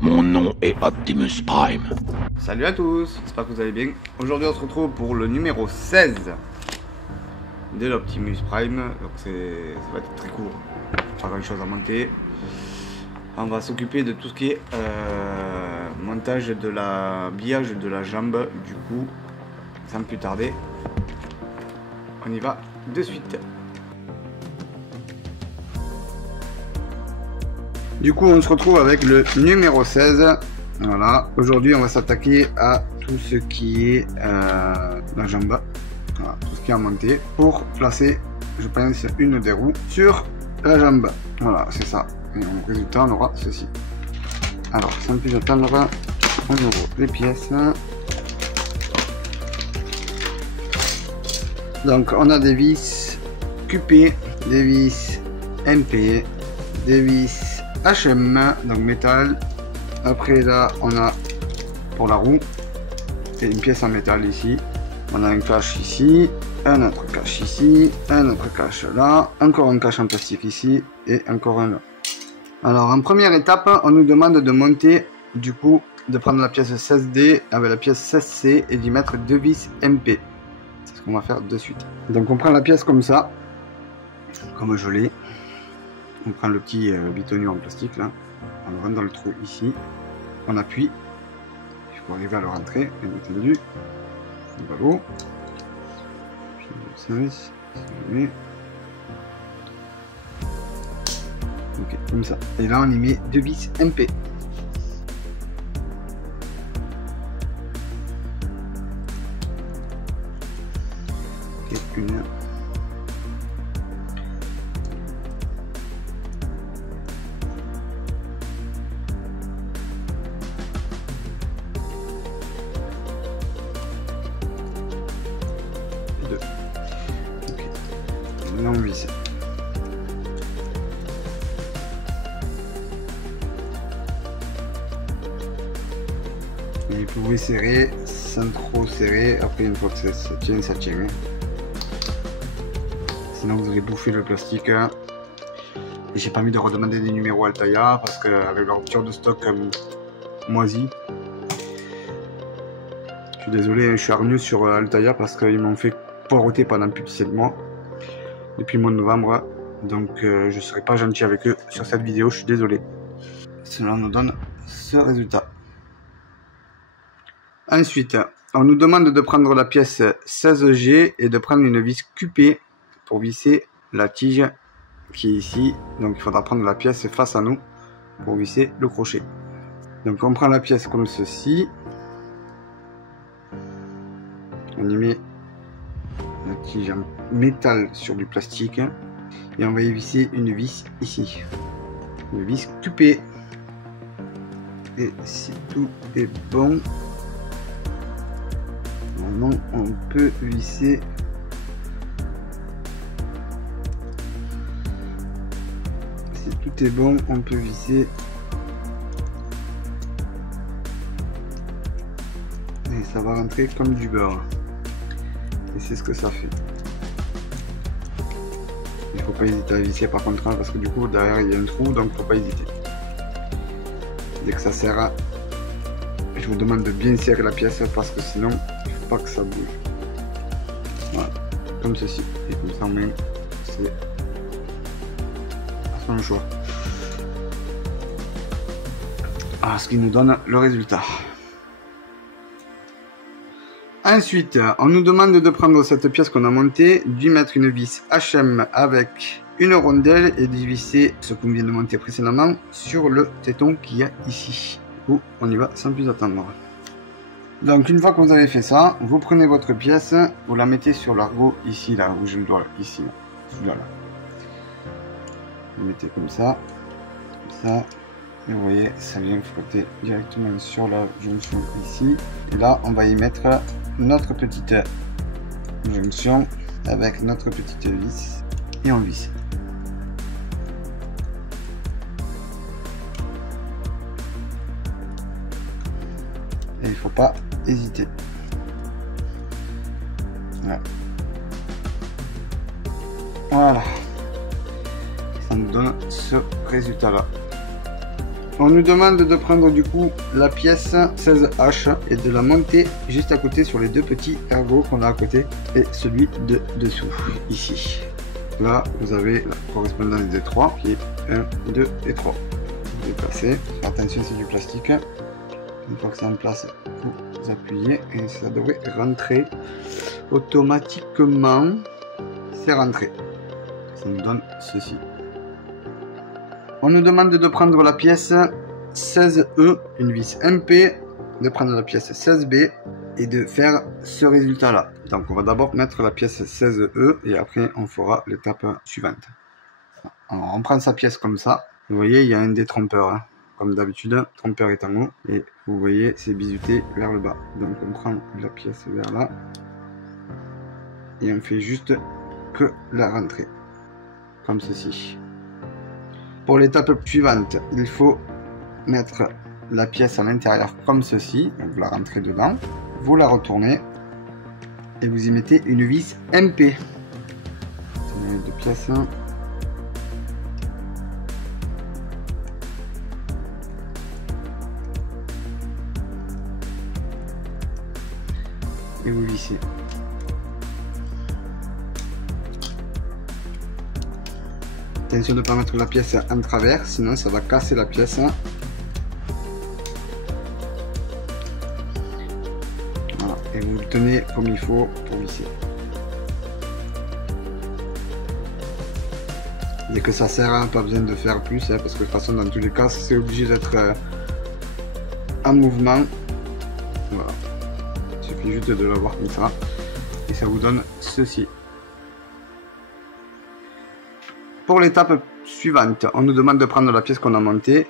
Mon nom est Optimus Prime. Salut à tous, j'espère que vous allez bien. Aujourd'hui on se retrouve pour le numéro 16 de l'Optimus Prime. Donc ça va être très court, pas grand chose à monter. On va s'occuper de tout ce qui est montage de l'habillage de la jambe. Du coup, sans plus tarder, on y va de suite. Du coup, on se retrouve avec le numéro 16. Voilà, aujourd'hui on va s'attaquer à tout ce qui est la jambe. Voilà, tout ce qui est à monter pour placer, je pense, une des roues sur la jambe. Voilà, c'est ça. Et au résultat, on aura ceci. Alors, sans plus attendre, on ouvre les pièces. Donc, on a des vis QP, des vis MP, des vis HM, donc métal. Après là, on a pour la roue, c'est une pièce en métal ici. On a un cache ici, un autre cache ici, un autre cache là, encore un cache en plastique ici et encore un là. Alors en première étape, on nous demande de monter, du coup, de prendre la pièce 16D avec la pièce 16C et d'y mettre deux vis MP. C'est ce qu'on va faire de suite. Donc on prend la pièce comme ça, comme je l'ai. On prend le petit bitonio en plastique là, on le rentre dans le trou ici, on appuie, il faut arriver à le rentrer, bien entendu. Le ballot, puis le service, ok, comme ça. Et là on y met deux vis MP. Ok, une. Deux. Ok. Là on visse. Et vous pouvez serrer sans trop serrer. Après une fois que ça tient, ça tient. Sinon vous allez bouffer le plastique. Et j'ai pas envie de redemander des numéros Altaïa parce qu'avec leur rupture de stock moisi. Je suis désolé, je suis hargneux sur Altaïa parce qu'ils m'ont fait poireauter pendant plus de 7 mois. Depuis le mois de novembre. Donc je serai pas gentil avec eux sur cette vidéo, je suis désolé. Cela nous donne ce résultat. Ensuite, on nous demande de prendre la pièce 16G et de prendre une vis QP pour visser la tige qui est ici. Donc il faudra prendre la pièce face à nous pour visser le crochet. Donc on prend la pièce comme ceci. On y met la tige en métal sur du plastique et on va y visser une vis ici. Une vis QP. Et si tout est bon, normalement on peut visser si tout est bon, on peut visser et ça va rentrer comme du beurre et c'est ce que ça fait. Il faut pas hésiter à visser par contre parce que du coup derrière il y a un trou, donc faut pas hésiter. Dès que ça serre, je vous demande de bien serrer la pièce parce que sinon il ne faut pas que ça bouge. Voilà, comme ceci. Et comme ça même c'est à son choix. Ah, ce qui nous donne le résultat. Ensuite, on nous demande de prendre cette pièce qu'on a montée, d'y mettre une vis HM avec une rondelle et d'y visser ce qu'on vient de monter précédemment sur le téton qu'il y a ici. Du coup, on y va sans plus attendre. Donc une fois que vous avez fait ça, vous prenez votre pièce, vous la mettez sur l'argot ici, là où je le dois, ici, là, celui-là. Vous mettez comme ça, et vous voyez, ça vient frotter directement sur la jonction ici. Et là, on va y mettre notre petite jonction avec notre petite vis et on visse. Et il ne faut pas hésiter. Voilà. Voilà. Ça nous donne ce résultat là. On nous demande de prendre du coup la pièce 16H et de la monter juste à côté sur les deux petits ergots qu'on a à côté et celui de dessous ici. Là vous avez la correspondance des 3 qui est 1, 2 et 3. Vous déplacez. Attention, c'est du plastique. Une fois que c'est en place, vous appuyez et ça devrait rentrer automatiquement. C'est rentré. Ça nous donne ceci. On nous demande de prendre la pièce 16E, une vis MP, de prendre la pièce 16B et de faire ce résultat là. Donc on va d'abord mettre la pièce 16E et après on fera l'étape suivante. Alors on prend sa pièce comme ça. Vous voyez, il y a un détrompeur. Hein. Comme d'habitude, le trompeur est en haut et vous voyez, c'est biseauté vers le bas. Donc on prend la pièce vers là et on fait juste que la rentrée, comme ceci. Pour l'étape suivante, il faut mettre la pièce à l'intérieur comme ceci. Donc vous la rentrez dedans, vous la retournez et vous y mettez une vis MP. C'est deux pièces. Et vous vissez. Attention de ne pas mettre la pièce en travers, sinon ça va casser la pièce. Voilà. Et vous le tenez comme il faut pour visser. Dès que ça sert, hein, pas besoin de faire plus, hein, parce que de toute façon dans tous les cas c'est obligé d'être en mouvement. Voilà. Il suffit juste de l'avoir comme ça. Et ça vous donne ceci. Pour l'étape suivante, on nous demande de prendre la pièce qu'on a montée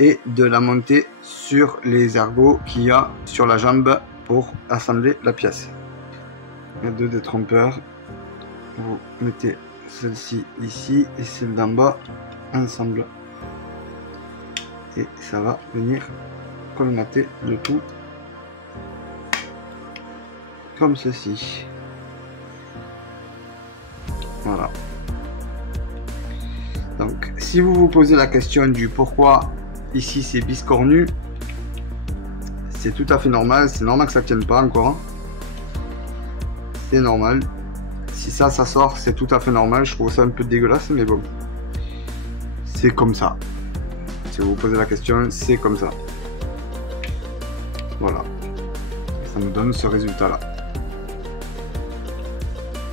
et de la monter sur les ergots qu'il y a sur la jambe pour assembler la pièce. Il y a deux détrompeurs. Vous mettez celle-ci ici et celle d'en bas ensemble. Et ça va venir colmater le tout comme ceci. Voilà. Donc, si vous vous posez la question du pourquoi ici c'est biscornu, c'est tout à fait normal. C'est normal que ça tienne pas encore. C'est normal. Si ça sort, c'est tout à fait normal. Je trouve ça un peu dégueulasse, mais bon. C'est comme ça. Si vous vous posez la question, c'est comme ça. Voilà. Ça nous donne ce résultat-là.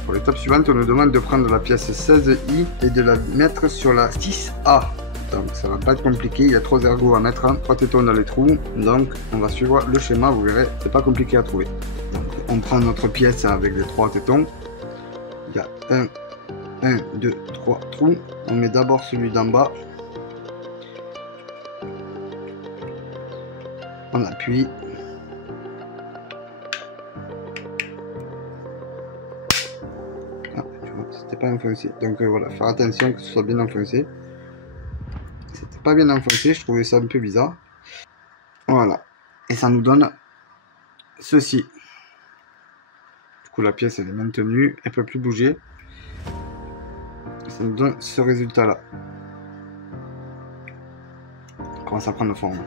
Pour l'étape suivante, on nous demande de prendre la pièce 16i et de la mettre sur la 6A. Donc ça va pas être compliqué, il y a 3 ergots à mettre, 3 tétons dans les trous. Donc on va suivre le schéma, vous verrez, c'est pas compliqué à trouver. Donc on prend notre pièce avec les 3 tétons. Il y a 1, 2, 3 trous. On met d'abord celui d'en bas. On appuie. C'était pas enfoncé, donc voilà, faire attention que ce soit bien enfoncé. C'était pas bien enfoncé, je trouvais ça un peu bizarre. Voilà, et ça nous donne ceci. Du coup la pièce elle est maintenue, elle peut plus bouger. Ça nous donne ce résultat là. On commence à prendre forme.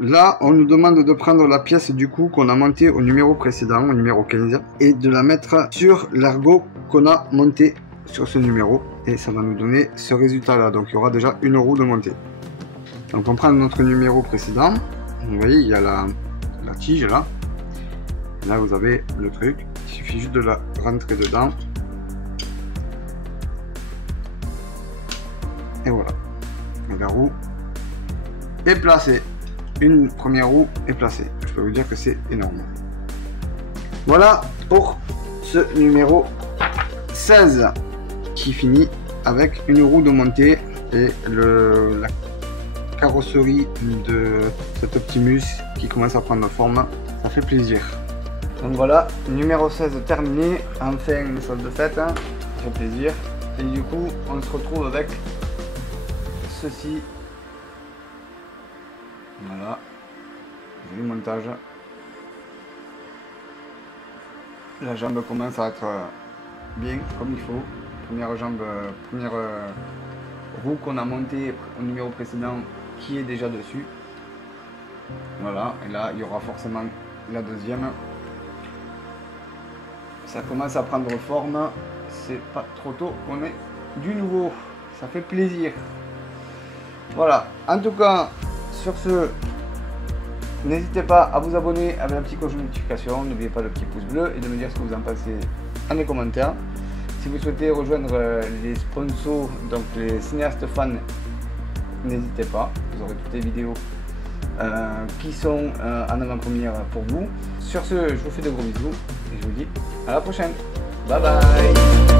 Là, on nous demande de prendre la pièce du coup qu'on a montée au numéro précédent, au numéro 15, et de la mettre sur l'ergot qu'on a monté sur ce numéro. Et ça va nous donner ce résultat là. Donc il y aura déjà une roue de montée. Donc on prend notre numéro précédent. Vous voyez, il y a la tige là. Et là, vous avez le truc. Il suffit juste de la rentrer dedans. Et voilà. Et la roue est placée. Une première roue est placée. Je peux vous dire que c'est énorme. Voilà pour ce numéro 16 qui finit avec une roue de montée et la carrosserie de cet Optimus qui commence à prendre forme. Ça fait plaisir. Donc voilà, numéro 16 terminé. Enfin une chose de faite, hein. Ça fait plaisir. Et du coup, on se retrouve avec ceci. Voilà, joli montage. La jambe commence à être bien comme il faut. première jambe, première roue qu'on a montée au numéro précédent qui est déjà dessus. Voilà, et là il y aura forcément la deuxième. Ça commence à prendre forme, c'est pas trop tôt, on est du nouveau, ça fait plaisir. Voilà, en tout cas, sur ce, n'hésitez pas à vous abonner avec la petite cloche de notification, n'oubliez pas le petit pouce bleu et de me dire ce que vous en pensez dans les commentaires. Si vous souhaitez rejoindre les sponsors, donc les cinéastes fans, n'hésitez pas, vous aurez toutes les vidéos qui sont en avant-première pour vous. Sur ce, je vous fais de gros bisous et je vous dis à la prochaine. Bye bye.